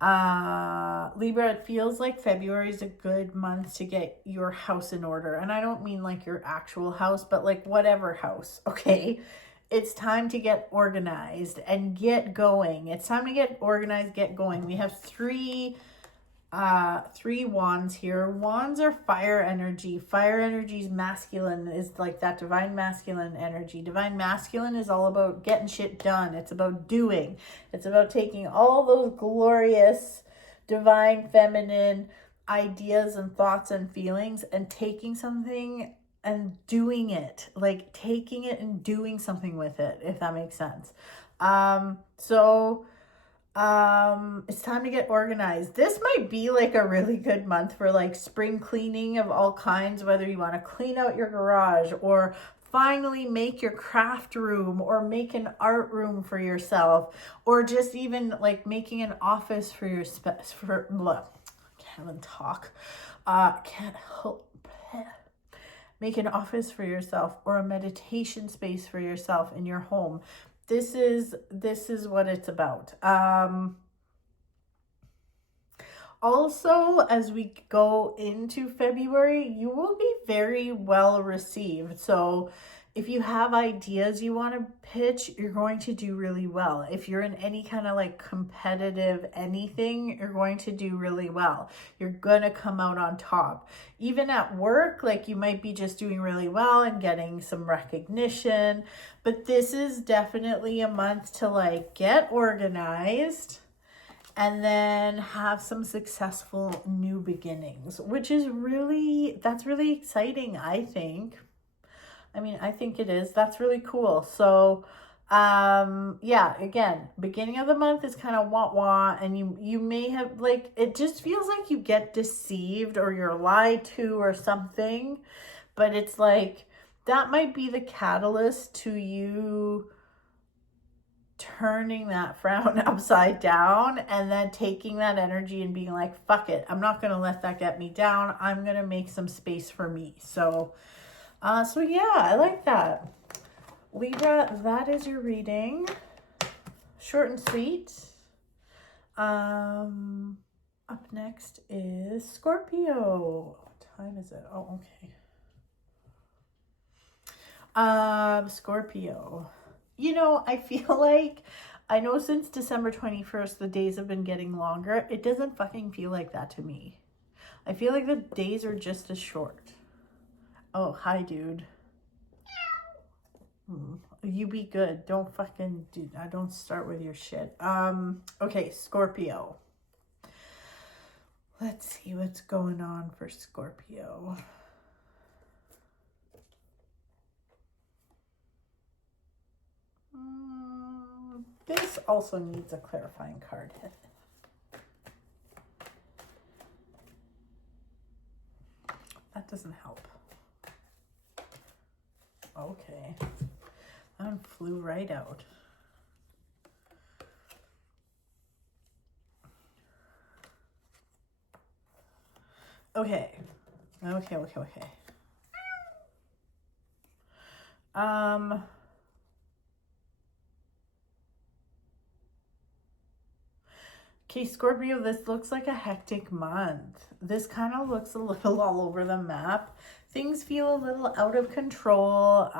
Libra, it feels like February is a good month to get your house in order. And I don't mean like your actual house, but like whatever house, okay? It's time to get organized and get going. It's time to get organized, get going. We have three wands here. Wands are fire energy. Fire energy is masculine, is like that divine masculine energy. Divine masculine is all about getting shit done. It's about doing. It's about taking all those glorious divine feminine ideas and thoughts and feelings and taking something and doing it, like taking it and doing something with it, if that makes sense. It's time to get organized. This might be like a really good month for like spring cleaning of all kinds, whether you want to clean out your garage or finally make your craft room or make an art room for yourself, or just even like making an office for your can't even talk. Can't help. Make an office for yourself or a meditation space for yourself in your home. This is what it's about. Also, as we go into February, you will be very well received. So if you have ideas you want to pitch, you're going to do really well. If you're in any kind of like competitive anything, you're going to do really well. You're going to come out on top. Even at work, like you might be just doing really well and getting some recognition. But this is definitely a month to like get organized and then have some successful new beginnings, which is that's really exciting, I think. I mean, I think it is. That's really cool. So Yeah, again, beginning of the month is kind of wah-wah, and you may have, like, it just feels like you get deceived or you're lied to or something, but it's like that might be the catalyst to you turning that frown upside down and then taking that energy and being like, fuck it, I'm not gonna let that get me down. I'm gonna make some space for me. So yeah, I like that. Libra, that is your reading. Short and sweet. Up next is Scorpio. What time is it? Oh, okay. Scorpio. You know, I feel like, I know since December 21st, the days have been getting longer. It doesn't fucking feel like that to me. I feel like the days are just as short. Oh, hi, dude. You be good. Don't fucking don't start with your shit. Okay, Scorpio. Let's see what's going on for Scorpio. This also needs a clarifying card. That doesn't help. Okay. That one flew right out. Okay. Okay, Scorpio, this looks like a hectic month. This kind of looks a little all over the map. Things feel a little out of control.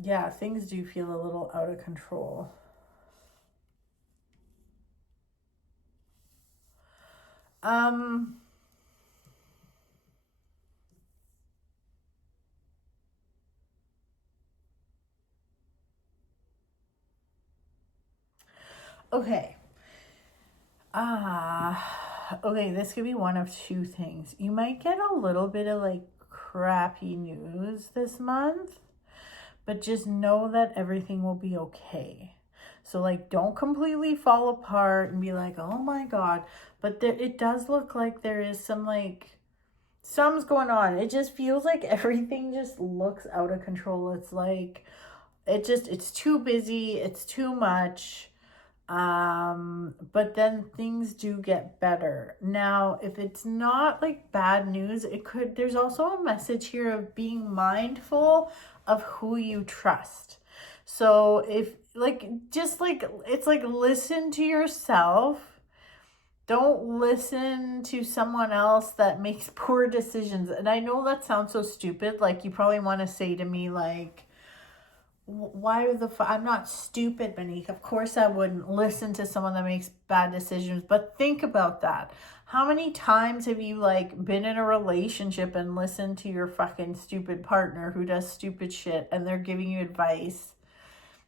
Yeah, things do feel a little out of control. Okay. Okay, this could be one of two things. You might get a little bit of like crappy news this month, but just know that everything will be okay. So like, don't completely fall apart and be like, oh my God. But there, it does look like there is some like, something's going on. It just feels like everything just looks out of control. It's like, it's too busy. It's too much. But then things do get better. Now, if it's not like bad news, there's also a message here of being mindful of who you trust. So if it's like, listen to yourself. Don't listen to someone else that makes poor decisions. And I know that sounds so stupid. Like, you probably want to say to me like, I'm not stupid, Monique. Of course I wouldn't listen to someone that makes bad decisions. But think about that. How many times have you like been in a relationship and listened to your fucking stupid partner who does stupid shit and they're giving you advice?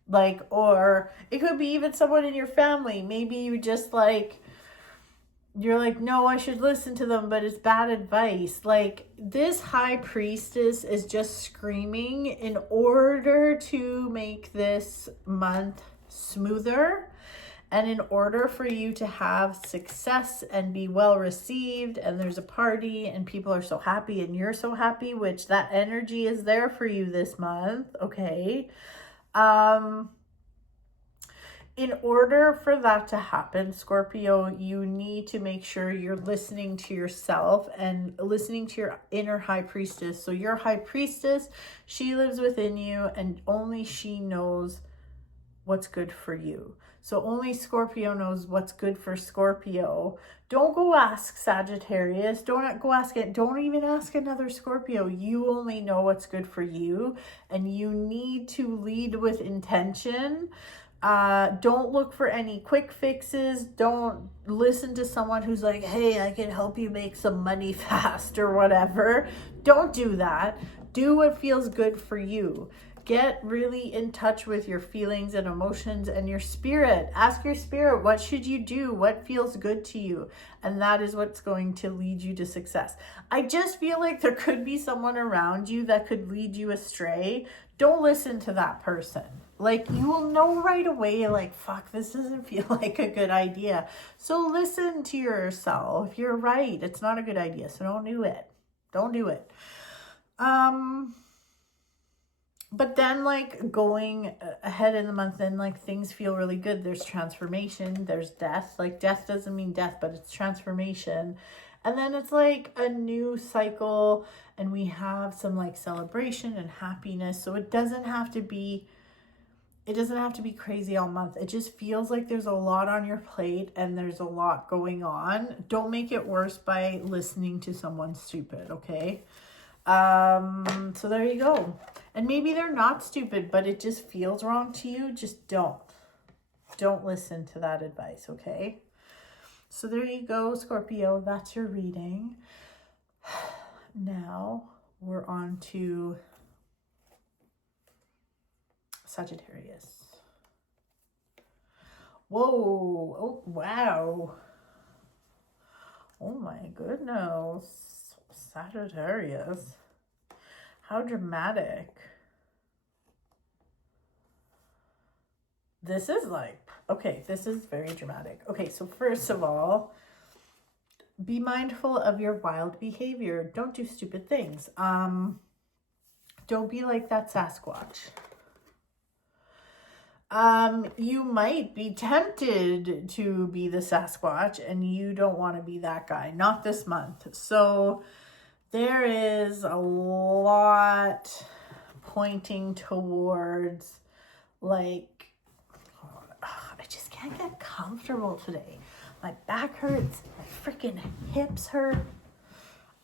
Like, or it could be even someone in your family. Maybe you just like, you're like, no, I should listen to them, but it's bad advice. Like, this high priestess is just screaming, in order to make this month smoother and in order for you to have success and be well received, and there's a party and people are so happy and you're so happy, which that energy is there for you this month. Okay. In order for that to happen, Scorpio, you need to make sure you're listening to yourself and listening to your inner high priestess. So your high priestess, she lives within you and only she knows what's good for you. So only Scorpio knows what's good for Scorpio. Don't go ask Sagittarius. Don't go ask it. Don't even ask another Scorpio. You only know what's good for you, and you need to lead with intention. Don't look for any quick fixes. Don't listen to someone who's like, hey, I can help you make some money fast or whatever. Don't do that. Do what feels good for you. Get really in touch with your feelings and emotions and your spirit. Ask your spirit, what should you do? What feels good to you? And that is what's going to lead you to success. I just feel like there could be someone around you that could lead you astray. Don't listen to that person. Like, you will know right away, like, fuck, this doesn't feel like a good idea. So listen to yourself. You're right. It's not a good idea. So don't do it. Don't do it. But then, like, going ahead in the month, then, like, things feel really good. There's transformation. There's death. Like, death doesn't mean death, but it's transformation. And then it's, like, a new cycle. And we have some, like, celebration and happiness. So it doesn't have to be crazy all month. It just feels like there's a lot on your plate and there's a lot going on. Don't make it worse by listening to someone stupid, okay? So there you go. And maybe they're not stupid, but it just feels wrong to you. Just don't listen to that advice, okay? So there you go, Scorpio. That's your reading. Now we're on to Sagittarius. Whoa. Oh, wow. Oh my goodness. Sagittarius. How dramatic. This is like, okay, this is very dramatic. Okay, so first of all, be mindful of your wild behavior. Don't do stupid things. Don't be like that Sasquatch. You might be tempted to be the Sasquatch and you don't want to be that guy. Not this month. So there is a lot pointing towards, like, I just can't get comfortable today. My back hurts. My freaking hips hurt.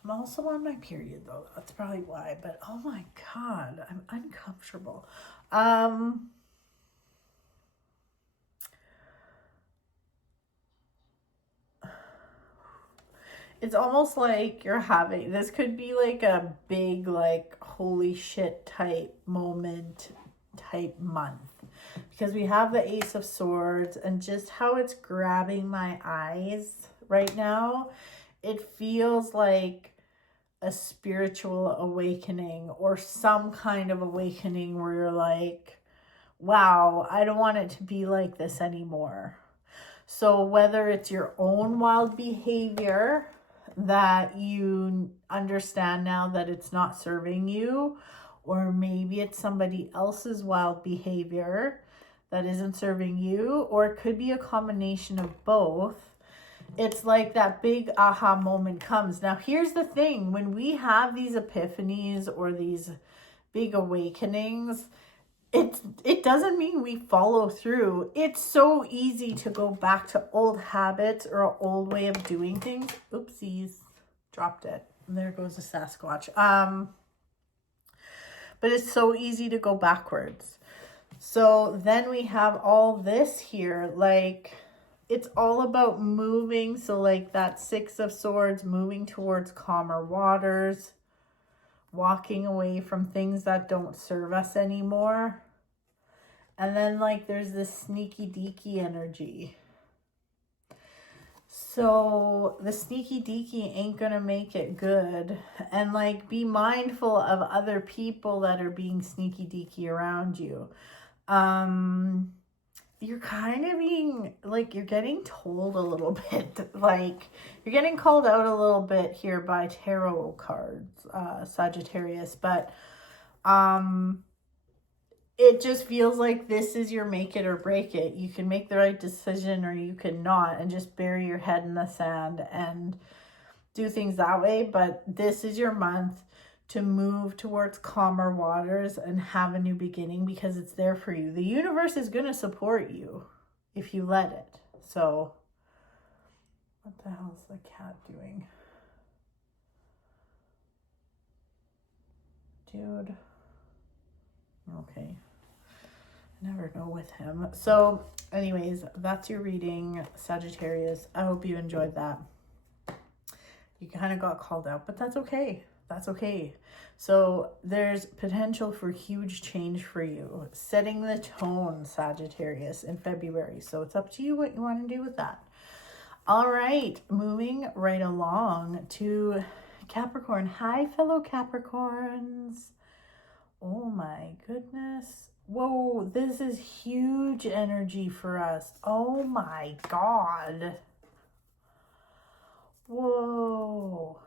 I'm also on my period though. That's probably why. But oh my God, I'm uncomfortable. It's almost like you're having, this could be like a big, like, holy shit type moment, type month. Because we have the Ace of Swords and just how it's grabbing my eyes right now. It feels like a spiritual awakening or some kind of awakening where you're like, wow, I don't want it to be like this anymore. So whether it's your own wild behavior that you understand now that it's not serving you, or maybe it's somebody else's wild behavior that isn't serving you, or it could be a combination of both. It's like that big aha moment comes. Now, here's the thing. When we have these epiphanies or these big awakenings, it doesn't mean we follow through. It's so easy to go back to old habits or an old way of doing things. Oopsies, dropped it. And there goes the Sasquatch. But it's so easy to go backwards. So then we have all this here, like, it's all about moving. So like that Six of Swords, moving towards calmer waters, walking away from things that don't serve us anymore. And then, like, there's this sneaky deaky energy. So the sneaky deaky ain't gonna make it good. And, like, be mindful of other people that are being sneaky deaky around you. You're kind of being, like, you're getting told a little bit, like, you're getting called out a little bit here by tarot cards, Sagittarius, but it just feels like this is your make it or break it. You can make the right decision or you can not, and just bury your head in the sand and do things that way. But this is your month to move towards calmer waters and have a new beginning, because it's there for you. The universe is going to support you if you let it. So what the hell is the cat doing? Dude. Okay. Never know with him. So anyways, that's your reading, Sagittarius. I hope you enjoyed that. You kind of got called out, but that's okay. That's okay. So there's potential for huge change for you. Setting the tone, Sagittarius, in February. So it's up to you what you want to do with that. All right, moving right along to Capricorn. Hi, fellow Capricorns. Oh my goodness. Whoa, this is huge energy for us. Oh my God. Whoa.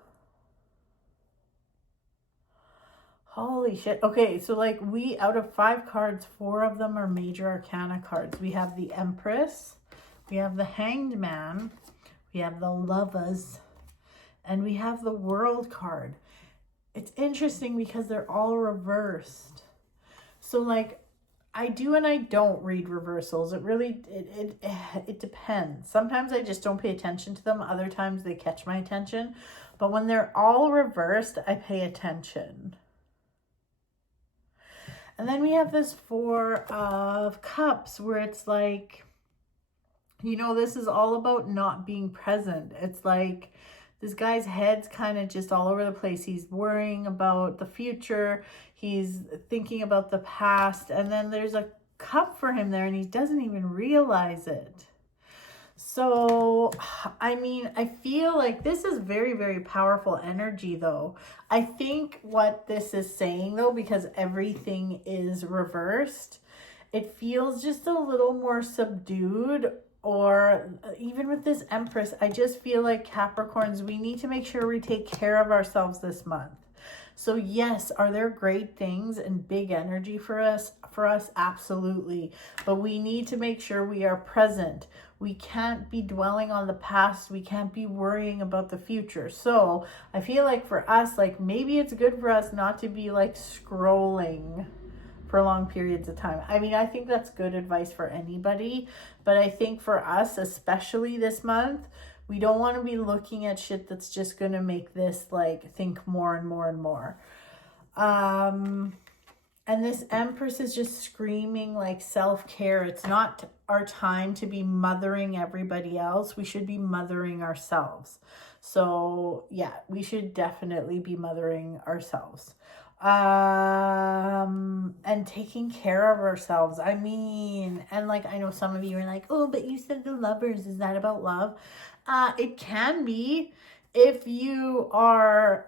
Holy shit. Okay, so like out of 5 cards, 4 of them are major arcana cards. We have the Empress, we have the Hanged Man, we have the Lovers, and we have the World card. It's interesting because they're all reversed. So like I do and I don't read reversals. It really, it depends. Sometimes I just don't pay attention to them. Other times they catch my attention. But when they're all reversed, I pay attention. And then we have this 4 of Cups where it's like, you know, this is all about not being present. It's like this guy's head's kind of just all over the place. He's worrying about the future. He's thinking about the past. And then there's a cup for him there and he doesn't even realize it. So, I mean, I feel like this is very, very powerful energy, though. I think what this is saying, though, because everything is reversed, it feels just a little more subdued. Or even with this Empress, I just feel like Capricorns, we need to make sure we take care of ourselves this month. So yes, are there great things and big energy for us? Absolutely. But we need to make sure we are present. We can't be dwelling on the past. We can't be worrying about the future. So I feel like for us, like maybe it's good for us not to be like scrolling for long periods of time. I mean, I think that's good advice for anybody. But I think for us, especially this month, we don't want to be looking at shit that's just going to make this like think more and more and more. And this Empress is just screaming like self-care. It's not our time to be mothering everybody else. We should be mothering ourselves. So yeah, we should definitely be mothering ourselves. And taking care of ourselves. I mean, and like, I know some of you are like, oh, but you said the Lovers. Is that about love? It can be. If you are,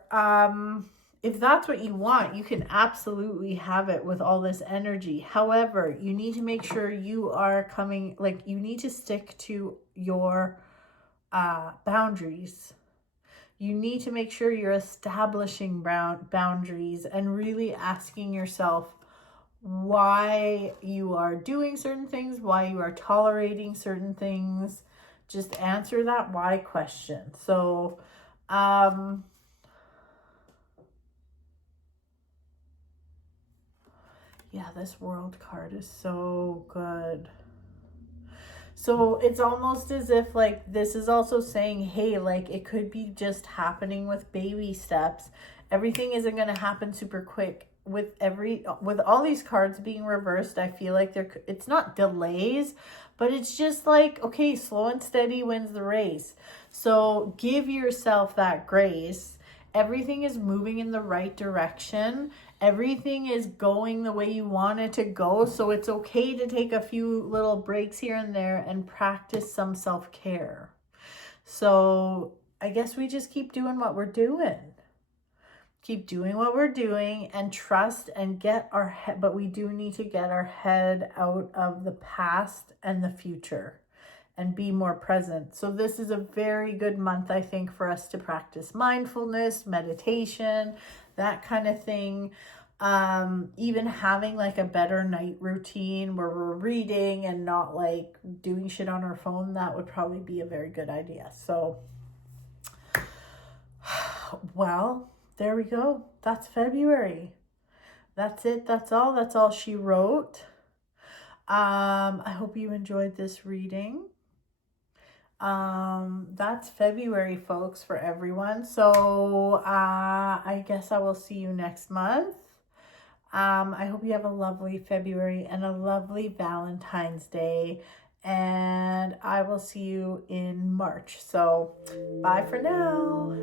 if that's what you want, you can absolutely have it with all this energy. However, you need to make sure you are coming, like you need to stick to your boundaries. You need to make sure you're establishing boundaries and really asking yourself why you are doing certain things, why you are tolerating certain things. Just answer that why question. So, yeah, this World card is so good. So it's almost as if like this is also saying, hey, like it could be just happening with baby steps. Everything isn't going to happen super quick. With all these cards being reversed, I feel like it's not delays, but it's just like, okay, slow and steady wins the race. So give yourself that grace. Everything is moving in the right direction. Everything is going the way you want it to go. So it's okay to take a few little breaks here and there and practice some self-care. So I guess we just keep doing what we're doing. Keep doing what we're doing and trust and get our head, but we do need to get our head out of the past and the future and be more present. So this is a very good month, I think, for us to practice mindfulness, meditation, that kind of thing. Even having like a better night routine where we're reading and not like doing shit on our phone, that would probably be a very good idea. So, well, there we go. That's February. That's it. That's all. That's all she wrote. I hope you enjoyed this reading. That's February, folks, for everyone. So I guess I will see you next month. I hope you have a lovely February and a lovely Valentine's Day. And I will see you in March. So bye for now.